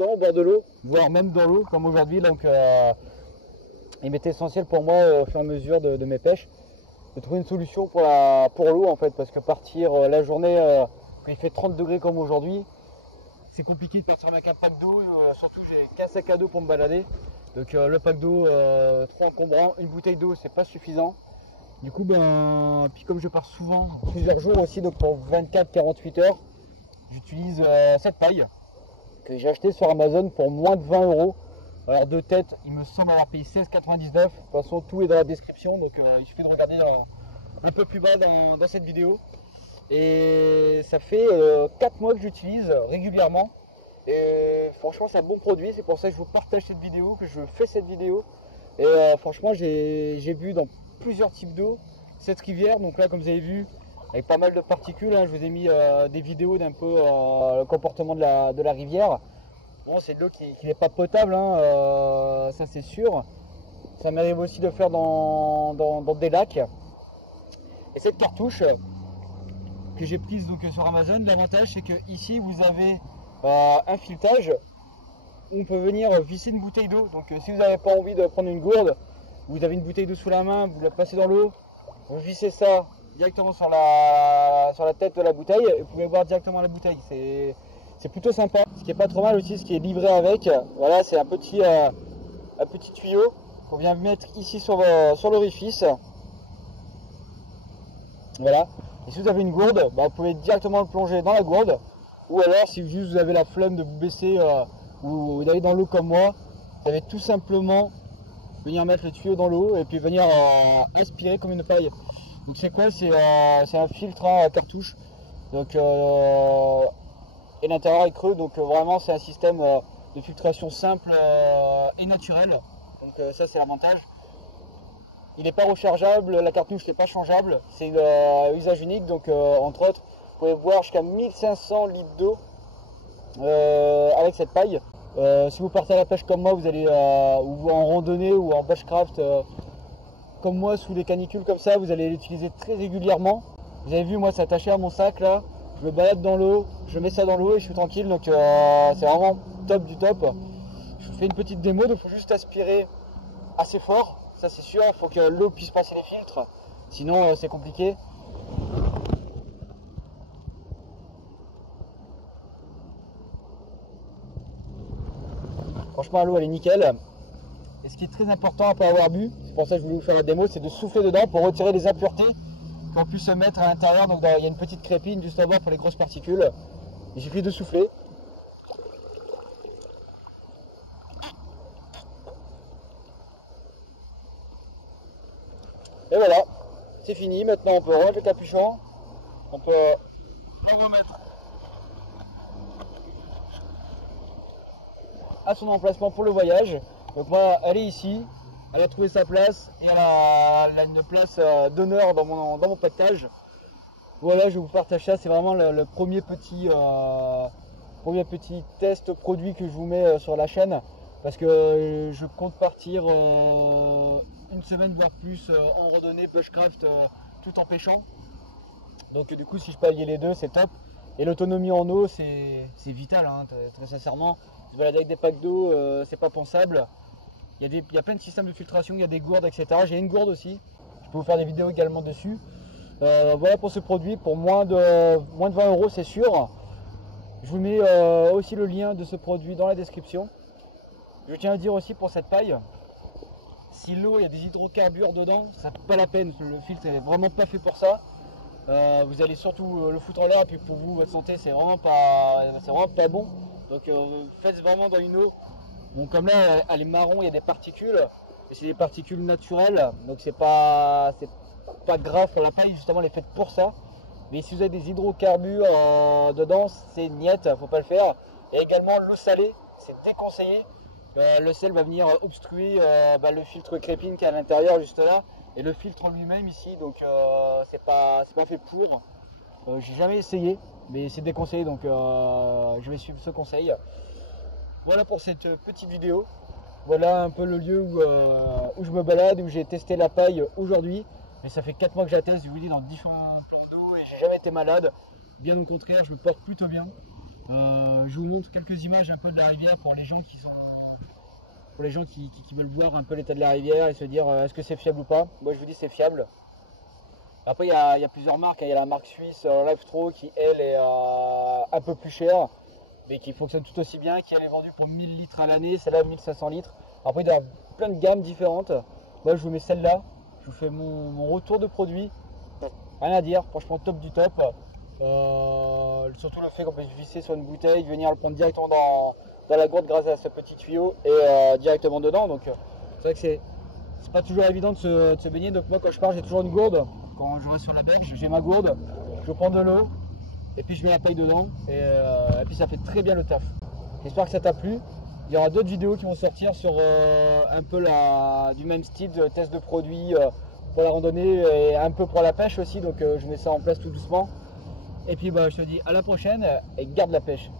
temps au bord de l'eau, voire même dans l'eau comme aujourd'hui. Donc il m'était essentiel pour moi au fur et à mesure de mes pêches de trouver une solution pour l'eau en fait, parce que partir la journée quand il fait 30 degrés comme aujourd'hui, c'est compliqué de partir avec un pack d'eau, surtout j'ai qu'un sac à dos pour me balader. Donc le pack d'eau trop encombrant, une bouteille d'eau c'est pas suffisant. Du coup puis comme je pars souvent, plusieurs jours aussi, donc pour 24-48 heures, j'utilise cette paille que j'ai acheté sur Amazon pour moins de 20 euros. Alors de tête, il me semble avoir payé 16,99. De toute façon, tout est dans la description, donc il suffit de regarder un peu plus bas dans cette vidéo. Et ça fait 4 mois que j'utilise régulièrement. Et franchement, c'est un bon produit. C'est pour ça que je vous partage cette vidéo, que je fais cette vidéo. Et franchement, j'ai vu dans plusieurs types d'eau cette rivière. Donc là, comme vous avez vu, avec pas mal de particules, hein, je vous ai mis des vidéos d'un peu le comportement de la rivière. Bon, c'est de l'eau qui n'est pas potable, hein, ça c'est sûr. Ça m'arrive aussi de faire dans des lacs. Et cette cartouche que j'ai prise donc sur Amazon, l'avantage c'est que ici vous avez un filetage où on peut venir visser une bouteille d'eau. Donc si vous n'avez pas envie de prendre une gourde, vous avez une bouteille d'eau sous la main, vous la passez dans l'eau, vous vissez ça directement sur la tête de la bouteille et vous pouvez boire directement la bouteille. C'est plutôt sympa. Ce qui est pas trop mal aussi, ce qui est livré avec, voilà, c'est un petit tuyau qu'on vient mettre ici sur l'orifice. Voilà. Et si vous avez une gourde, vous pouvez directement le plonger dans la gourde. Ou alors, si juste vous avez la flemme de vous baisser ou d'aller dans l'eau comme moi, vous allez tout simplement venir mettre le tuyau dans l'eau et puis venir aspirer comme une paille. Donc c'est quoi? C'est un filtre à cartouche. Donc et l'intérieur est creux, donc vraiment c'est un système de filtration simple et naturel. Donc ça c'est l'avantage. Il n'est pas rechargeable, la cartouche n'est pas changeable, c'est usage unique, donc entre autres vous pouvez boire jusqu'à 1500 litres d'eau avec cette paille. Si vous partez à la pêche comme moi, vous allez ou en randonnée ou en bushcraft comme moi sous les canicules comme ça, vous allez l'utiliser très régulièrement. Vous avez vu, moi c'est attaché à mon sac là. Je me balade dans l'eau, je mets ça dans l'eau et je suis tranquille, donc c'est vraiment top du top. Je vous fais une petite démo, donc il faut juste aspirer assez fort, ça c'est sûr, il faut que l'eau puisse passer les filtres, sinon c'est compliqué. Franchement l'eau elle est nickel. Et ce qui est très important après avoir bu, c'est pour ça que je voulais vous faire la démo, c'est de souffler dedans pour retirer les impuretés qu'on puisse se mettre à l'intérieur. Donc il y a une petite crépine juste en bas pour les grosses particules. Il suffit de souffler. Et voilà, c'est fini. Maintenant on peut remettre le capuchon. On peut le remettre à son emplacement pour le voyage. Donc moi elle est ici. Elle a trouvé sa place et elle a une place d'honneur dans mon pactage. Voilà, je vous partage ça, c'est vraiment le premier petit test produit que je vous mets sur la chaîne, parce que je compte partir une semaine voire plus en randonnée bushcraft tout en pêchant. Donc du coup si je peux allier les deux c'est top. Et l'autonomie en eau c'est vital, hein, très sincèrement. Se balader avec des packs d'eau c'est pas pensable. Il y a plein de systèmes de filtration, il y a des gourdes, etc. J'ai une gourde aussi, je peux vous faire des vidéos également dessus. Voilà pour ce produit, pour moins de 20 euros c'est sûr. Je vous mets aussi le lien de ce produit dans la description. Je tiens à dire aussi pour cette paille, si l'eau il y a des hydrocarbures dedans, ça ne vaut pas la peine, le filtre n'est vraiment pas fait pour ça. Vous allez surtout le foutre en l'air et puis pour vous, votre santé c'est vraiment pas bon. Donc faites vraiment dans une eau. Bon, comme là elle est marron, il y a des particules, et c'est des particules naturelles, donc c'est pas grave pour la paille, justement elle est faite pour ça. Mais si vous avez des hydrocarbures dedans, c'est niette, faut pas le faire. Et également l'eau salée, c'est déconseillé. Le sel va venir obstruer le filtre crépine qui est à l'intérieur juste là, et le filtre en lui-même ici, donc c'est pas fait pour. J'ai jamais essayé, mais c'est déconseillé, donc je vais suivre ce conseil. Voilà pour cette petite vidéo. Voilà un peu le lieu où je me balade, où j'ai testé la paille aujourd'hui. Mais ça fait 4 mois que je la teste, je vous dis, dans différents plans d'eau et j'ai jamais été malade. Bien au contraire, je me porte plutôt bien. Je vous montre quelques images un peu de la rivière pour les gens qui sont, pour les gens qui veulent voir un peu l'état de la rivière et se dire est-ce que c'est fiable ou pas. Moi je vous dis c'est fiable. Après il y a plusieurs marques, hein. Il y a la marque suisse Live-Tro qui elle est un peu plus chère mais qui fonctionne tout aussi bien, qui elle est vendue pour 1000 litres à l'année, celle-là 1500 litres. Après il y a plein de gammes différentes. Moi je vous mets celle-là, je vous fais mon retour de produit. Rien à dire, franchement top du top. Surtout le fait qu'on peut visser sur une bouteille, venir le prendre directement dans la gourde grâce à ce petit tuyau et directement dedans. Donc c'est vrai que c'est pas toujours évident de se baigner. Donc moi quand je pars j'ai toujours une gourde. Quand je reste sur la berge, j'ai ma gourde, je prends de l'eau et puis je mets la paille dedans et puis ça fait très bien le taf. J'espère que ça t'a plu. Il y aura d'autres vidéos qui vont sortir sur un peu du même style, de test de produits pour la randonnée et un peu pour la pêche aussi. Donc je mets ça en place tout doucement. Et puis bah, je te dis à la prochaine et garde la pêche.